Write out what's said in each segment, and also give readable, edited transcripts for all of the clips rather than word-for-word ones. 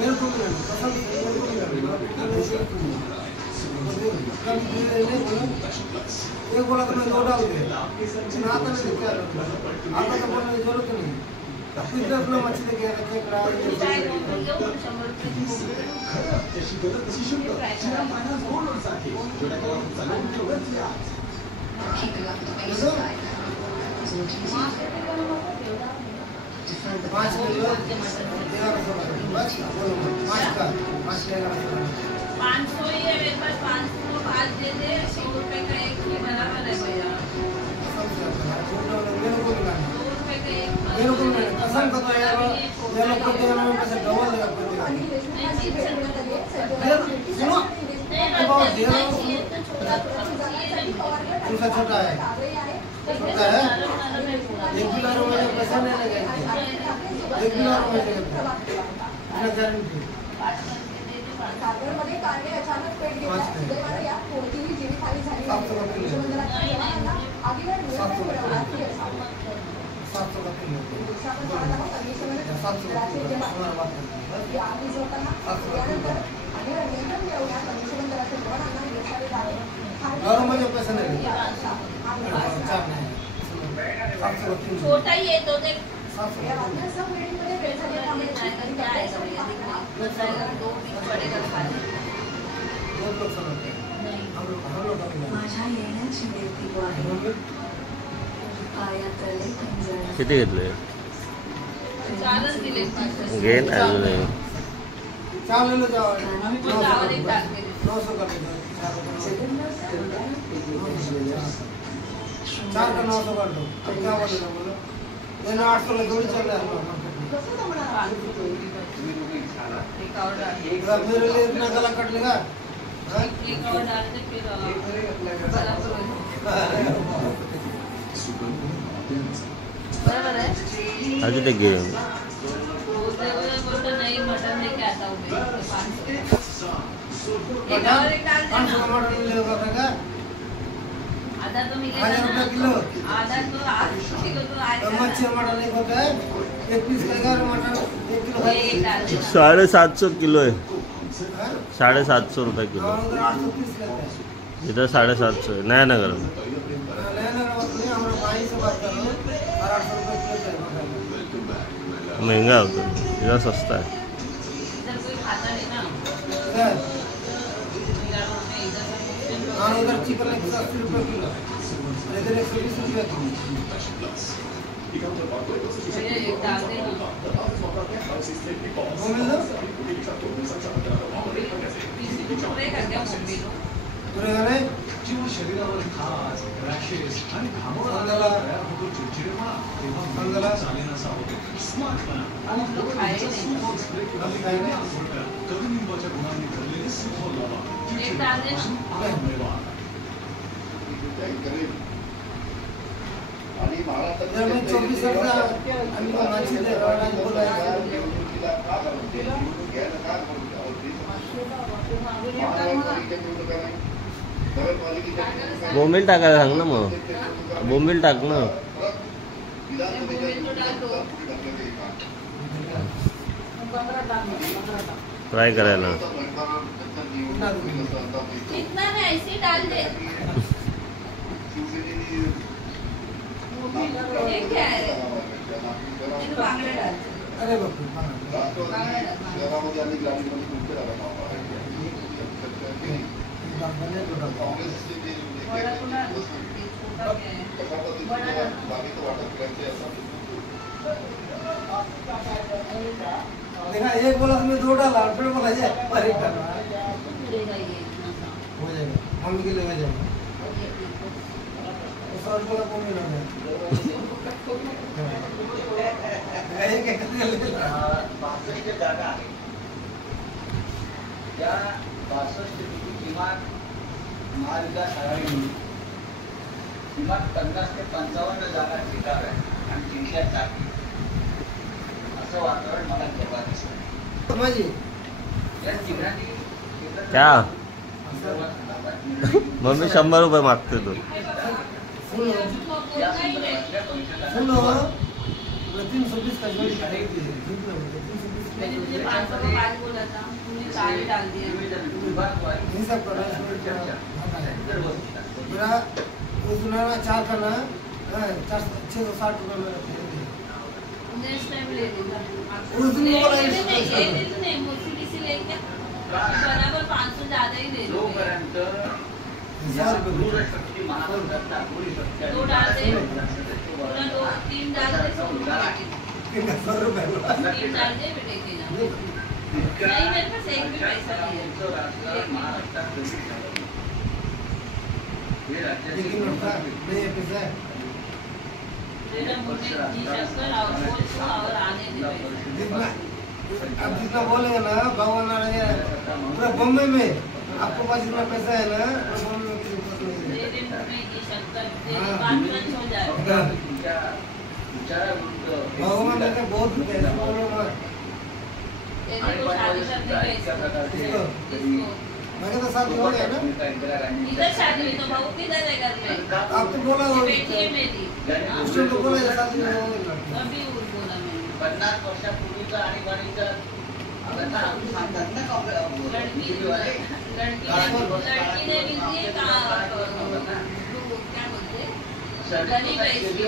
मेरे को भी कसम से मेरे को भी कल नहीं बोला एक बोला तो मैं दो डाल दिया लेकिन आता नहीं क्या आता तो बोलने की जरूरत नहीं तीसरा अपना मच्छी लेके आया क्या करा पाँच किलो 500 ही है मेरे पास 500 आज दे दे 100 रुपए का एक ही बराबर है भैया मेरे को कसम का तो यार ये लोग को देना में पैसे डबल लगा सुनो बहुत देना दूसरा छोटा है एक किलो में पैसा नहीं लगेगा एक किलो में लगेगा गारंटी सागरमध्ये कांदे अचानक पेट घेतला सुदैवाने या कोणतीही जीवितहानी झाली नाही मंदिराला आगीवर नियंत्रण मिळवला की या आगी जोडताना यानंतर आगीवर नियंत्रण मिळवण्यात अग्निशमन दलाचे जवानांना यश आलेलं आहे छोटा ही है तो देख या रात्रीच्या वेळेमध्ये वेळ झाली त्यामुळे किती घेतले चालच दिले घेन अजून चावलेलं जावं चावल एक टाक दे 900 कर चार का 900 कर दो अब क्या बोलेगा बोलो मैंने 800 में थोड़ी चल रहा है एक और डाल मेरे लिए इतना गला कट लेगा एक और डाल दे फिर बराबर है अजून ते घे बोलते नहीं मटन लेके आता हूँ मैं 500 एक और एक डाल दे मटन मिलेगा का आधा तो मिलेगा 1000 रुपए किलो आधा तो 8 किलो तो आएगा मच्छी मटन नहीं होता है एक पीस का 11 मटन 1 किलो एक डाल दे 750 किलो है 750 रुपये किलो 830 लेते हैं इधर 750 है नया नगर में लेना हमारा भाई से बात कर लो और 800 रुपए किलो महंगा होता है इधर सस्ता है इधर कोई खाता नहीं ना है इधर हाँ उधर चिकन 180 रुपए किलो इधर 120 रुपए किलो एक डाल दे वो मिल लो पूरे कर दिया मम्मी लोग पूरे करे किंवा शरीरावर खाज रॅशेस आणि घामोळा आलेला तयार होतो चिडचिडेपणा तेव्हा अंगाला चालेनासा होतो स्मार्टपणा हम लोग खाए नहीं कडुनिंबाच्या गुणांनी भरलेले सुखो लावा एक डाल दे ना आराम मिळवा इधर में 24 का अभी तो मच्छी ले रहा है बोला बोंबील टाकायला सांग ना मग बोंबील टाक ना फ्राय करायला इतना नहीं ऐसे डाल दे ये क्या है ये बांगड़ा डाल अरे बाप रे बड़ा कुना छोटा क्या है बड़ा देखा एक बोला तो मैं 2 डाला फिर बोला जाए पर एक डाला मिलेगा ये इतना सा हो जाएगा मम्मी के लिए हो जाएगा सर बोला कौन मिला एक एक कर ले या 62 किमान महाविकास आघाडीने किमान 50 ते 55 जागा स्वीकारल्या आणि जिंकल्या जातील असं वातावरण मला तेव्हा दिसलं माझी या जिल्ह्यातील क्या मम्मी 100 रुपये मागते तू सुनो 320 का जोड़ी खरीद लीजिए 320 मुझे 500 का 5 बोला था, तूने 4 ही डाल दिया। हिसाब करो मेरा उसने 4 का ना 660 रुपये में नेक्स्ट टाइम ले लूंगा। उस दिन बोला ये दिन नहीं मुझसे किसी लेके बराबर 500 ज्यादा ही दे दो। 2 डाल दे, पूरा 2 3 डाल दे, 100 रुपये 3 डाल दे बेटे के ना। नहीं मेरे पास एक भी पैसा नहीं है। लेकिन उठा नहीं पैसा है मेरा मुझे जी शक्कर और बोल तो और आने दे पैसा। जितना अब जितना बोलेगा ना भगवान आ रहे हैं पूरा बॉम्बे में आपको पास जितना पैसा है ना पूरा बॉम्बे में किसी के पास नहीं है। तेरे मुंह में जी शक्कर तेरी कॉन्फ्रेंस हो जाएगा। भगवान ने तो बहुत पैसा बोलो मत तेरे को शादी करने का इसको मैंने तो शादी हो गया ना इधर शादी हुई तो बहू किधर है घर में? आप तो बोला हो बेटी है मेरी। उसने तो बोला है शादी हो गया अभी बोला मैंने 50 वर्षापूर्वीचा आणीबाणीचा आता आपण सांगतात ना लड़की ने मिलती है क्या बोलते गरीब है इसकी।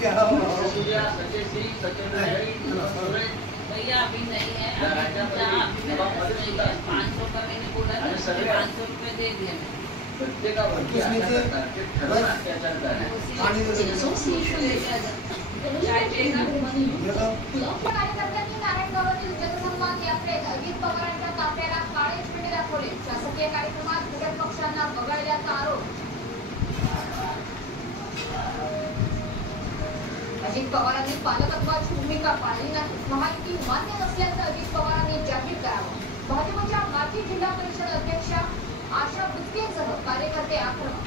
क्या हुआ सूर्या सचेश्री सचेंद्रई भैया अभी नहीं है, अभी मेरे पास नहीं है। 500 का मैंने बोला था, 500 रुपये दे दिया मैंने। प्रत्येकावरती अत्याचार झाले पानी दे दो चाय पिएगा? कार्यकर्त्यांनी नारायणगावातील जनसंवाद यात्रेत अजित पवारांच्या ताफ्याला काळे झेंडे दाखवले. शासकीय कार्यक्रमात घटक पक्षांना वगळल्याचा आरोप. अजित पवारांनी पालकत्वाची भूमिका पाळली नाही, महायुती मान्य नसल्याचं अजित पवारांनी जाहीर करावं. भाजपच्या माजी जिल्हा परिषद अध्यक्षा आशा बुचकेंसह कार्यकर्ते आक्रमक.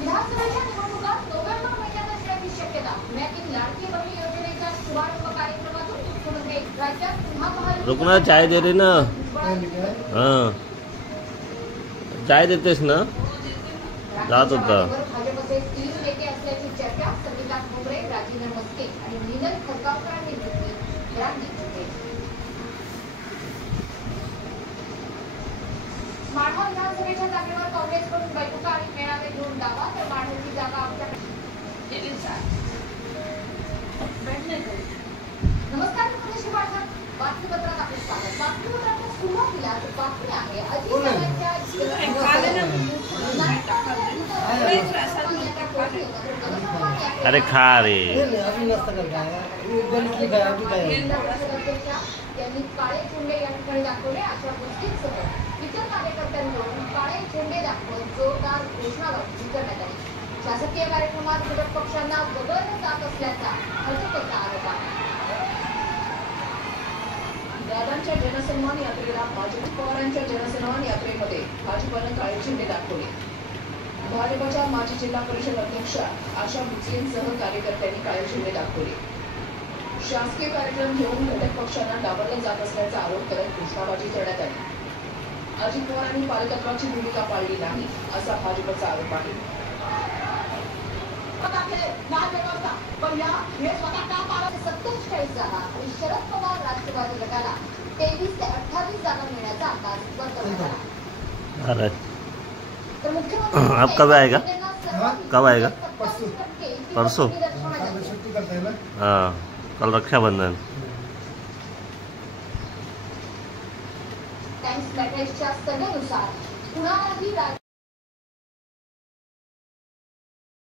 विधानसभेच्या निवडणुकात नोव्हेंबर महिन्यात असण्याची शक्यता. पुण्यातील लाडकी बहीण योजनेच्या शुभारंभ कार्यक्रमातून मुख्यमंत्री राज्यात पुन्हा रुकना चाय दे रही ना हाँ चाय देतेस ना जात होता भाजपचे 3 नेते असल्याची चर्चा. सविता खोबरे, राजेंद्र मस्के आणि नीलम खडगावकरांनी घेतली राजनीती. माढा विधानसभेच्या जागेवर काँग्रेसकडून बैठका आणि मेळावे घेऊन दावा, तर माढाची जागा आमच्याकडे. नमस्कार, मी मनोज पाठक. बातमीपत्रात आपले स्वागत. बातमीपत्राच्या सुरुवातीला बातमी आहे अजित पवारांच्या अरे खा रे अभी नाश्ता कर खाएगा गणित लिखा है अभी खाएगा त्यांनी काळे झेंडे या ठिकाणी दाखवले. अशा गोष्टींसह इतर कार्यकर्त्यांकडून काळे झेंडे दाखवत जोरदार घोषणाबाजी करण्यात आली. शासकीय कार्यक्रमात घटक पक्षांना वगळलं जात असल्याचा भाजपचा आरोप आहे. दादांच्या जनसन्मान यात्रेला भाजप पवारांच्या जनसन्मान यात्रेमध्ये भाजपनं काळे झेंडे दाखवले. भाजपच्या माजी जिल्हा परिषद अध्यक्षा आशा बुचकेंसह कार्यकर्त्यांनी काळे झेंडे दाखवले. शासकीय कार्यक्रम घेऊन घटक पक्षांना डावललं जात असल्याचा आरोप करत घोषणाबाजी करण्यात आली. अजित पवारांनी पालकत्वाची भूमिका पाळली नाही असा भाजपचा आरोप आहे. हे स्वतः का पाळत 47 जागा आणि शरद पवार राष्ट्रवादी गटाला 23 ते 28 जागा मिळण्याचा अंदाज वर्तवण्यात आला. अरे तर मुख्यमंत्री अब कब आएगा कब आएगा परसों छुट्टी करते हैं ना हाँ कल रक्षाबंधन टाइम्स मॅट्रेसच्या सल्ल्यानुसार कुणालाही